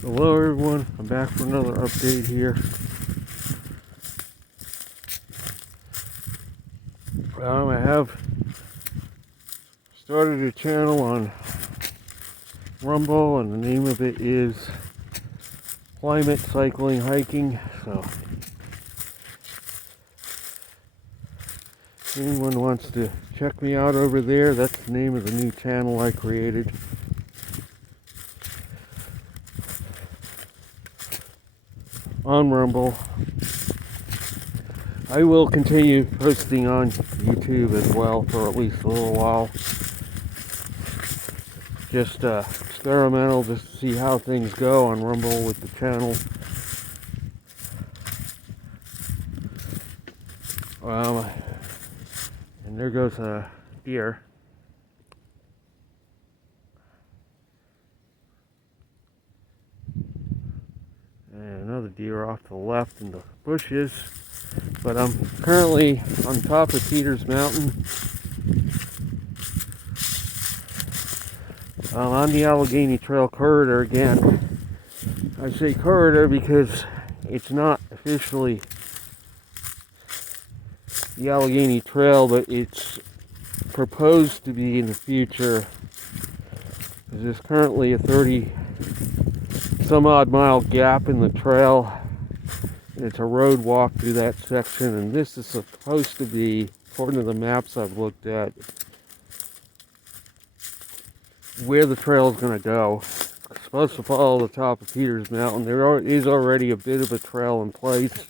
Hello everyone, I'm back for another update here. I have started a channel on Rumble, and the name of it is Climate Cycling Hiking. So if anyone wants to check me out over there, that's the name of the new channel I created. On Rumble. I will continue posting on YouTube as well for at least a little while. Just experimental, just to see how things go on Rumble with the channel. And there goes a deer. And another deer off to the left in the bushes. But I'm currently on top of Peters Mountain. On the Allegheny Trail corridor again. I say corridor because it's not officially the Allegheny Trail, but it's proposed to be in the future. There's currently a 30 some odd mile gap in the trail. It's a road walk through that section, and this is supposed to be, according to the maps I've looked at, where the trail is going to go. It's supposed to follow the top of Peters Mountain. There is already a bit of a trail in place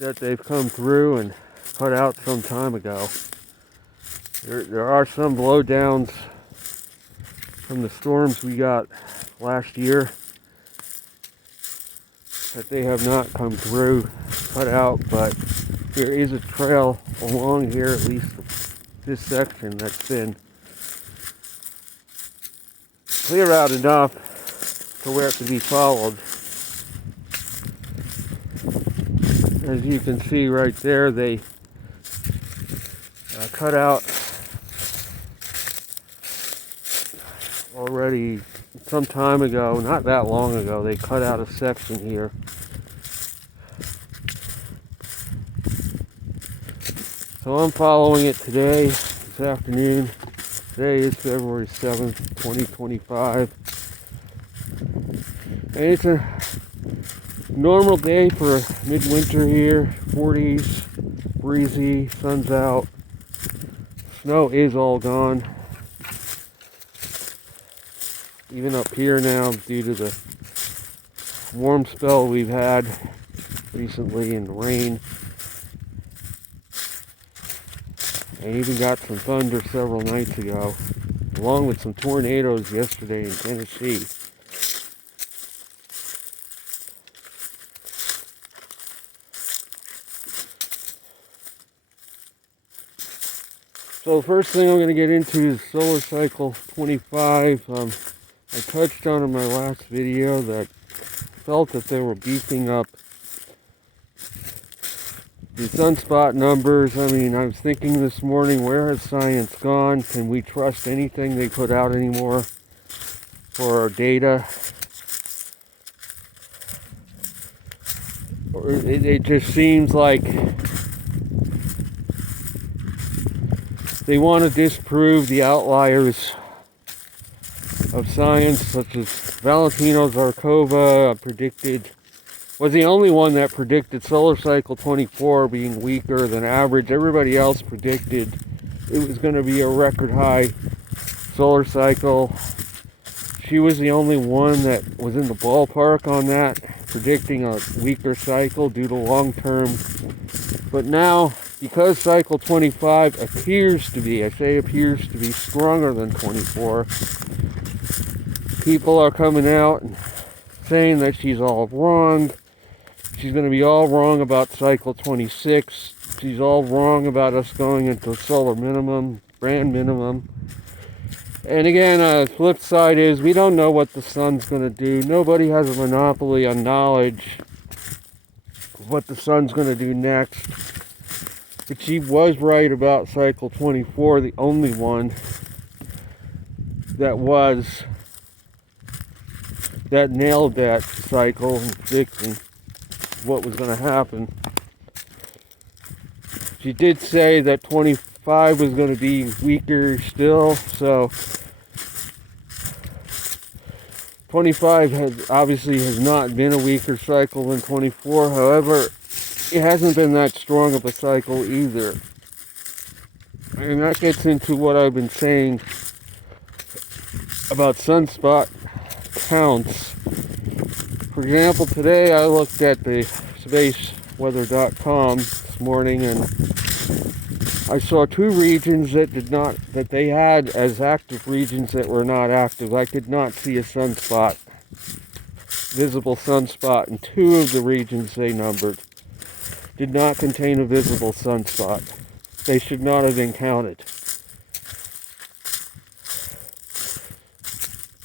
that they've come through and put out some time ago. There are some blowdowns from the storms we got last year that they have not come through, cut out, but there is a trail along here, at least this section, that's been clear out enough to where it can be followed. As you can see right there, they cut out already some time ago, not that long ago. They cut out a section here. So I'm following it today, this afternoon. Today is February 7th, 2025. And it's a normal day for midwinter here. 40s, breezy, sun's out. Snow is all gone. Even up here now, due to the warm spell we've had recently and the rain. And even got some thunder several nights ago, along with some tornadoes yesterday in Tennessee. So first thing I'm going to get into is Solar Cycle 25. I touched on in my last video that felt that they were beefing up the sunspot numbers. I mean, I was thinking this morning, where has science gone? Can we trust anything they put out anymore for our data? Or it just seems like they want to disprove the outliers of science, such as Valentino Zarkova was the only one that predicted Solar Cycle 24 being weaker than average. Everybody else predicted it was going to be a record high solar cycle. She was the only one that was in the ballpark on that, predicting a weaker cycle due to long term. But now, because cycle 25 appears to be, I say appears to be, stronger than 24, people are coming out and saying that she's all wrong. She's going to be all wrong about cycle 26. She's all wrong about us going into solar minimum, brand minimum. And again, the flip side is we don't know what the sun's going to do. Nobody has a monopoly on knowledge of what the sun's going to do next. But she was right about cycle 24, the only one that was that nailed that cycle and predicting what was going to happen. She did say that 25 was going to be weaker still, so 25 has not been a weaker cycle than 24. However, it hasn't been that strong of a cycle either. And that gets into what I've been saying about sunspot counts. For example, today I looked at the spaceweather.com this morning, and I saw two regions that they had as active regions that were not active. I could not see a sunspot, visible sunspot, in two of the regions they numbered did not contain a visible sunspot. They should not have been counted.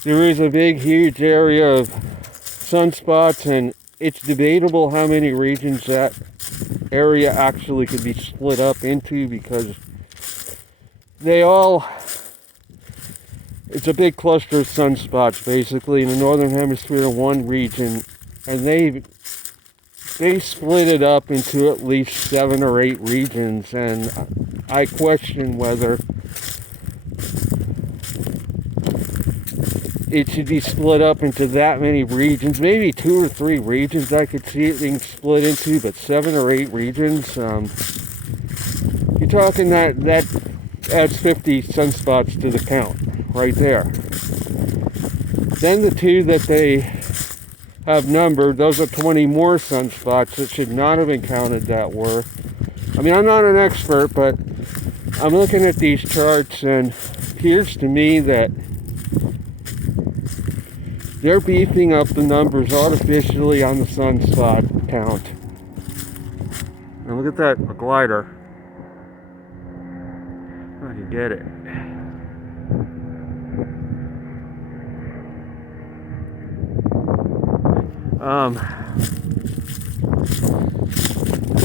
There is a big, huge area of sunspots, and it's debatable how many regions that area actually could be split up into, because it's a big cluster of sunspots basically in the northern hemisphere in one region, and they split it up into at least 7 or 8 regions, and I question whether it should be split up into that many regions. Maybe 2 or 3 regions I could see it being split into, but 7 or 8 regions, you're talking that adds 50 sunspots to the count right there. Then the 2 that they have numbered, those are 20 more sunspots that should not have been counted that were. I mean, I'm not an expert, but I'm looking at these charts, and it appears to me that they're beefing up the numbers artificially on the sunspot count. And look at that glider. I can get it.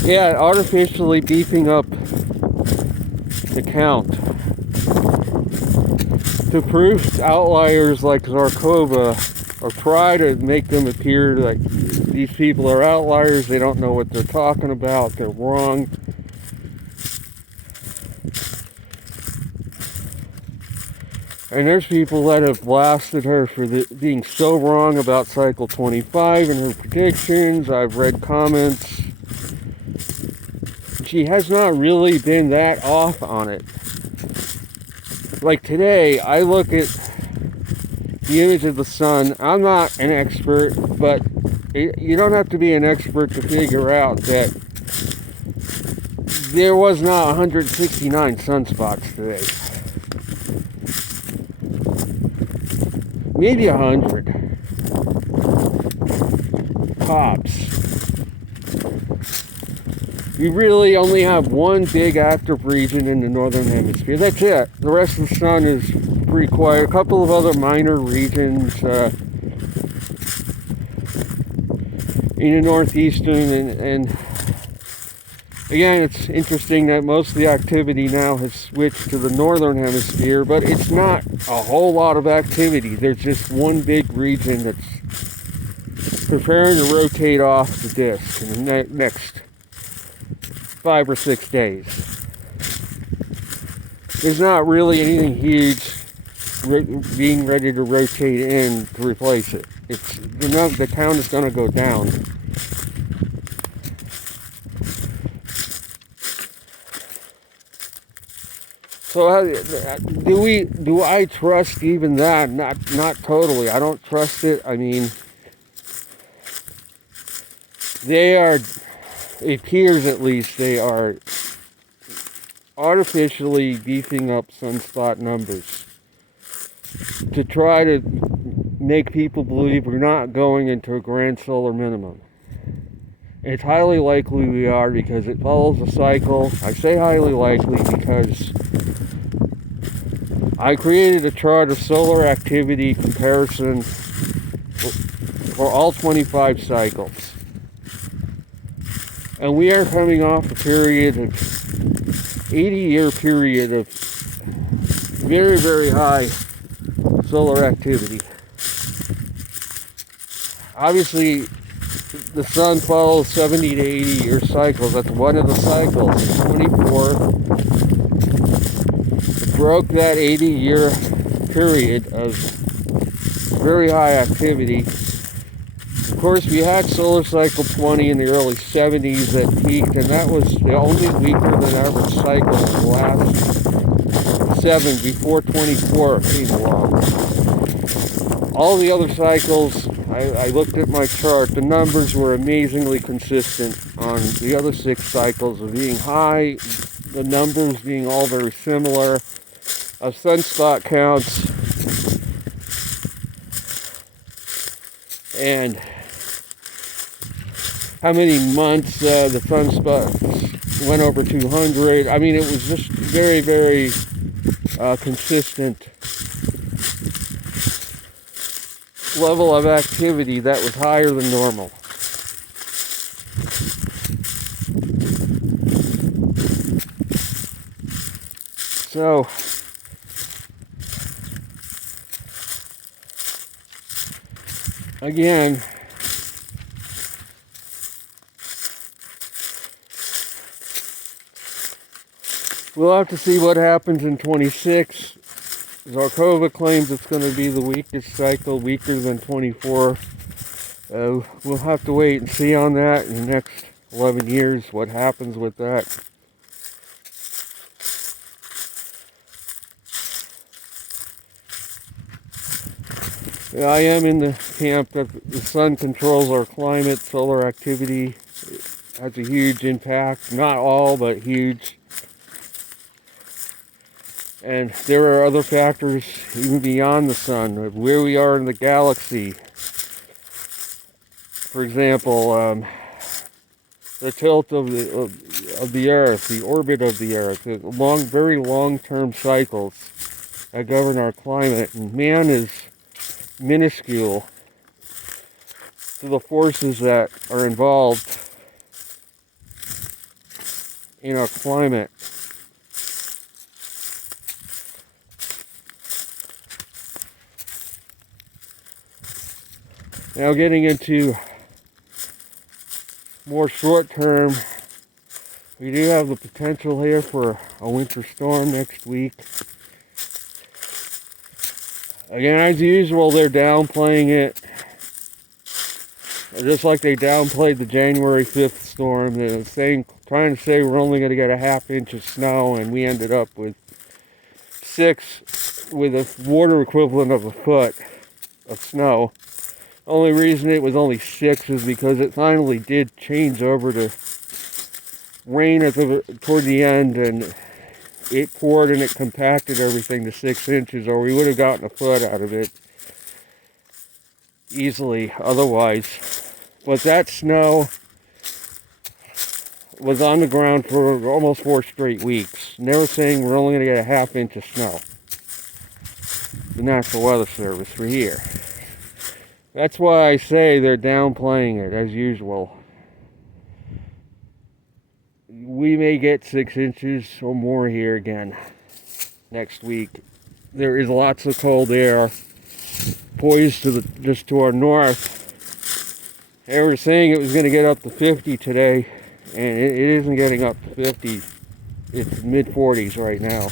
Yeah, artificially beefing up the count to prove outliers like Zarkova, or try to make them appear like these people are outliers, they don't know what they're talking about, they're wrong. And there's people that have blasted her for being so wrong about cycle 25 and her predictions. I've read comments. She has not really been that off on it. Like today, I look at the image of the sun. I'm not an expert, but you don't have to be an expert to figure out that there was not 169 sunspots today. Maybe 100 tops. We really only have one big active region in the northern hemisphere. That's it. The rest of the sun is pretty quiet. A couple of other minor regions in the northeastern, and again, it's interesting that most of the activity now has switched to the northern hemisphere, but it's not a whole lot of activity. There's just one big region that's preparing to rotate off the disk in the next 5 or 6 days. There's not really anything huge being ready to rotate in to replace it. It's the count is going to go down. So do I trust even that? Not totally. I don't trust it. I mean, it appears at least they are artificially beefing up sunspot numbers to try to make people believe we're not going into a grand solar minimum. It's highly likely we are, because it follows a cycle. I say highly likely because I created a chart of solar activity comparison for all 25 cycles. And we are coming off a period of 80-year period of very, very high solar activity. obviously the sun follows 70 to 80 year cycles. That's one of the cycles. In 24, it broke that 80-year period of very high activity. Of course, we had solar cycle 20 in the early 70s that peaked, and that was the only weaker than average cycle in the last 7 before 24 came along. All the other cycles, I looked at my chart, the numbers were amazingly consistent on the other 6 cycles of being high, the numbers being all very similar, of sunspot counts, and how many months the sunspots went over 200. I mean, it was just very, very consistent level of activity that was higher than normal. So, again, we'll have to see what happens in 26. Zarkova claims it's going to be the weakest cycle, weaker than 24. We'll have to wait and see on that in the next 11 years, what happens with that. I am in the camp that the sun controls our climate, solar activity has a huge impact, not all, but huge. And there are other factors even beyond the sun, where we are in the galaxy. For example, the tilt of the Earth, the orbit of the Earth, very long-term cycles that govern our climate. And man is minuscule to the forces that are involved in our climate. Now getting into more short-term, we do have the potential here for a winter storm next week. Again, as usual, they're downplaying it. Just like they downplayed the January 5th storm. They're trying to say we're only going to get a ½ inch of snow, and we ended up with 6 with a water equivalent of a foot of snow. Only reason it was only 6 is because it finally did change over to rain toward the end, and it poured and it compacted everything to 6 inches, or we would have gotten a foot out of it easily otherwise. But that snow was on the ground for almost 4 straight weeks. And they were saying we're only going to get a ½ inch of snow. The National Weather Service for here. That's why I say they're downplaying it, as usual. We may get 6 inches or more here again next week. There is lots of cold air poised just to our north. They were saying it was going to get up to 50 today, and it isn't getting up to 50. It's mid-40s right now.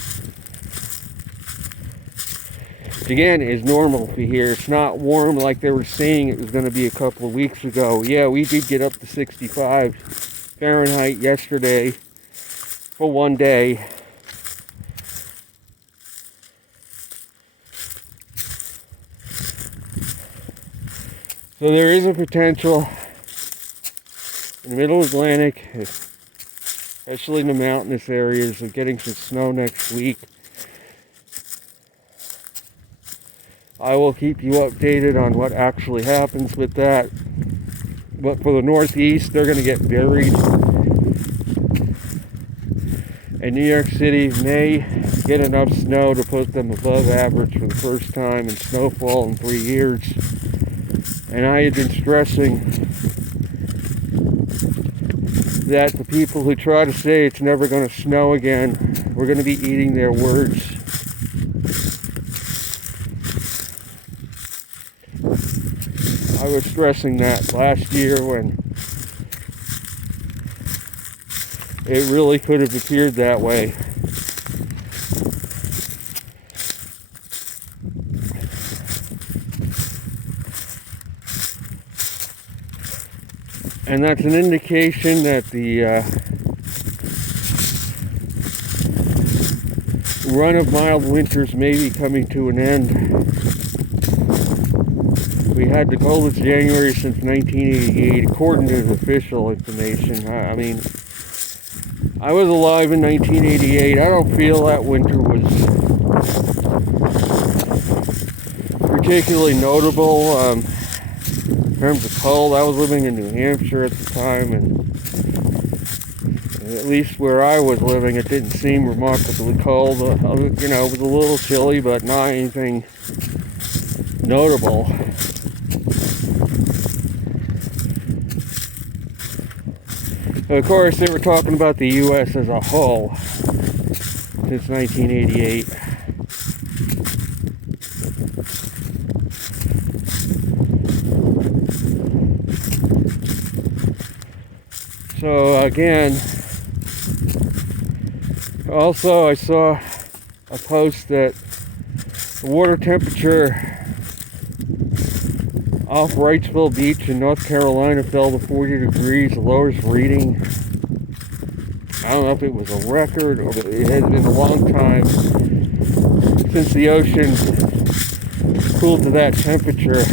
Which again is normal for here. It's not warm like they were saying it was going to be a couple of weeks ago. Yeah, we did get up to 65 Fahrenheit yesterday for one day. So there is a potential in the middle Atlantic, especially in the mountainous areas, of getting some snow next week. I will keep you updated on what actually happens with that. But for the Northeast, they're going to get buried. And New York City may get enough snow to put them above average for the first time in snowfall in 3 years. And I had been stressing that the people who try to say it's never going to snow again, we're going to be eating their words. I was stressing that last year when it really could have appeared that way. And that's an indication that the run of mild winters may be coming to an end. We had the coldest January since 1988, according to the official information. I mean, I was alive in 1988. I don't feel that winter was particularly notable. In terms of cold, I was living in New Hampshire at the time, and at least where I was living, it didn't seem remarkably cold. It was a little chilly, but not anything notable. Of course, they were talking about the U.S. as a whole since 1988. So again, also I saw a post that the water temperature off Wrightsville Beach in North Carolina fell to 40 degrees, the lowest reading. I don't know if it was a record or it had been a long time since the ocean cooled to that temperature.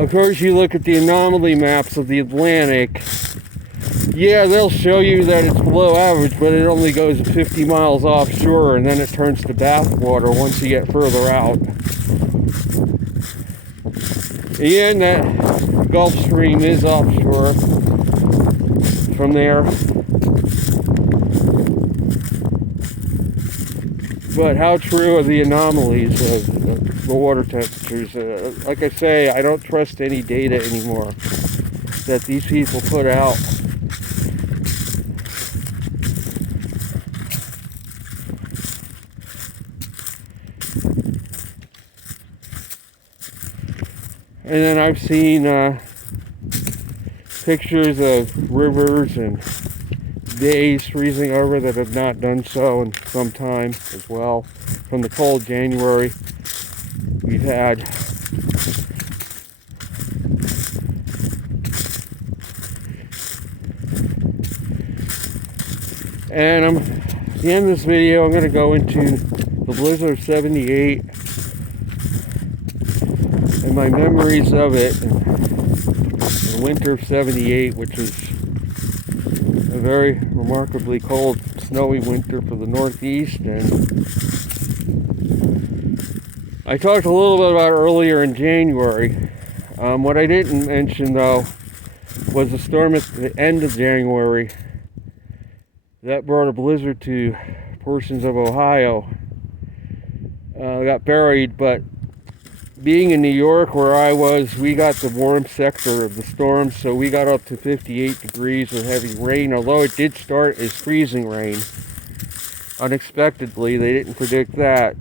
Of course, you look at the anomaly maps of the Atlantic. Yeah, they'll show you that it's below average, but it only goes 50 miles offshore, and then it turns to bathwater once you get further out. Yeah, and that Gulf Stream is offshore from there. But how true are the anomalies of the water temperatures? Like I say, I don't trust any data anymore that these people put out. And then I've seen pictures of rivers and bays freezing over that have not done so in some time as well, from the cold January we've had. And at the end of this video, I'm going to go into the blizzard of 78 and my memories of it, and the winter of 78, which was a very remarkably cold, snowy winter for the Northeast. And I talked a little bit about earlier in January. What I didn't mention, though, was a storm at the end of January that brought a blizzard to portions of Ohio. Got buried, but being in New York where I was, we got the warm sector of the storm, so we got up to 58 degrees with heavy rain, although it did start as freezing rain. Unexpectedly, they didn't predict that.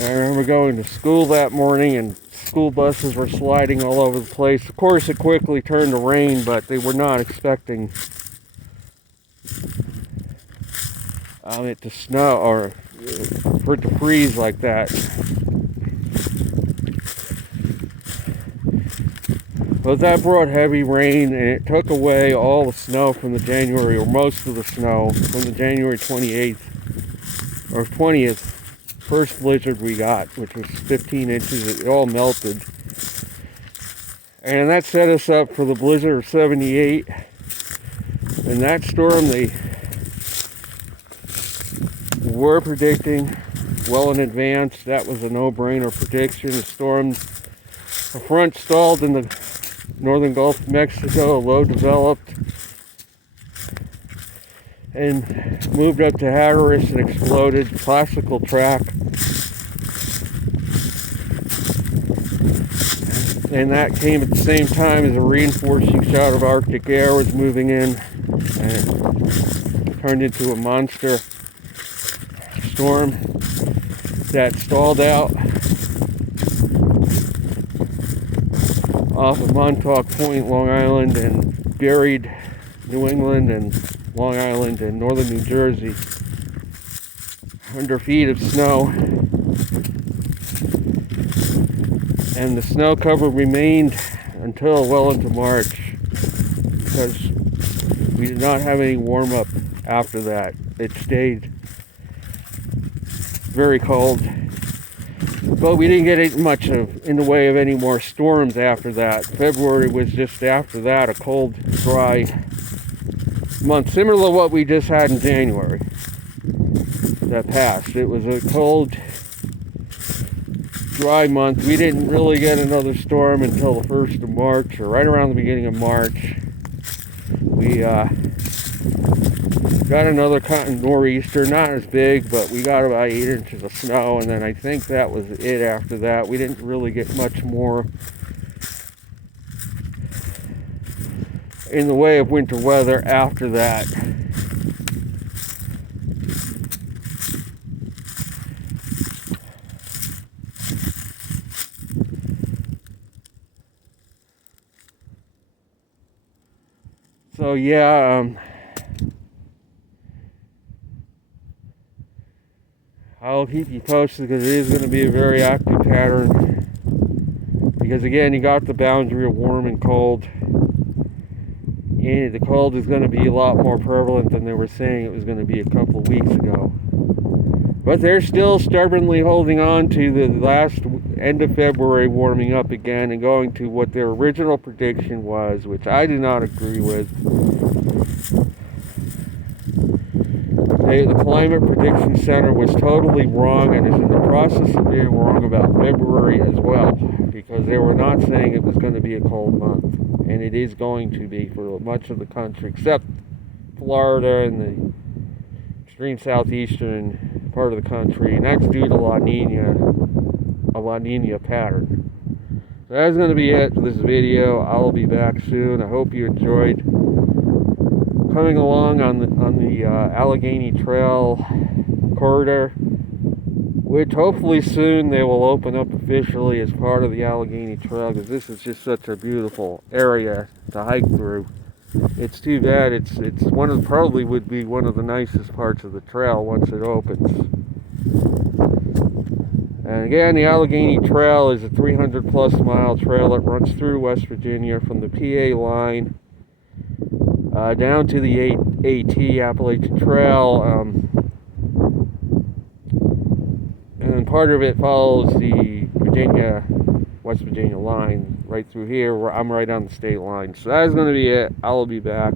I remember going to school that morning and school buses were sliding all over the place. Of course, it quickly turned to rain, but they were not expecting it to snow or for it to freeze like that. But that brought heavy rain, and it took away all the snow from the January, or most of the snow from the January 28th or 20th first blizzard we got, which was 15 inches. It all melted. And that set us up for the blizzard of 78. And that storm they were predicting well in advance. That was a no-brainer prediction. The storm, a front stalled in the northern Gulf of Mexico, a low developed and moved up to Hatteras and exploded. Classical track. And that came at the same time as a reinforcing shout of Arctic air was moving in and turned into a monster storm that stalled out off of Montauk Point, Long Island, and buried New England and Long Island and northern New Jersey under feet of snow. And the snow cover remained until well into March because we did not have any warm up after that. It stayed very cold, but we didn't get much in the way of any more storms after that. February was just after that a cold, dry month, similar to what we just had in January that passed. It was a cold, dry month. We didn't really get another storm until the 1st of March, or right around the beginning of March. We got another nor'easter, not as big, but we got about 8 inches of snow, and then I think that was it after that. We didn't really get much more in the way of winter weather after that. So yeah, I'll keep you posted because it is going to be a very active pattern. Because again, you got the boundary of warm and cold. And the cold is going to be a lot more prevalent than they were saying it was going to be a couple of weeks ago. But they're still stubbornly holding on to the last end of February warming up again and going to what their original prediction was, which I do not agree with. The Climate Prediction Center was totally wrong and is in the process of being wrong about February as well, because they were not saying it was going to be a cold month, and it is going to be for much of the country except Florida and the extreme southeastern part of the country, and that's due to a La Nina pattern. So that's going to be it for this video. I'll be back soon. I hope you enjoyed coming along on the Allegheny Trail corridor, which hopefully soon they will open up officially as part of the Allegheny Trail, because this is just such a beautiful area to hike through. It's too bad it's probably would be one of the nicest parts of the trail once it opens. And again, the Allegheny Trail is a 300 plus mile trail that runs through West Virginia from the PA line down to the AT, Appalachian Trail, and part of it follows the West Virginia line right through here, where I'm right on the state line. So that's going to be it. I'll be back.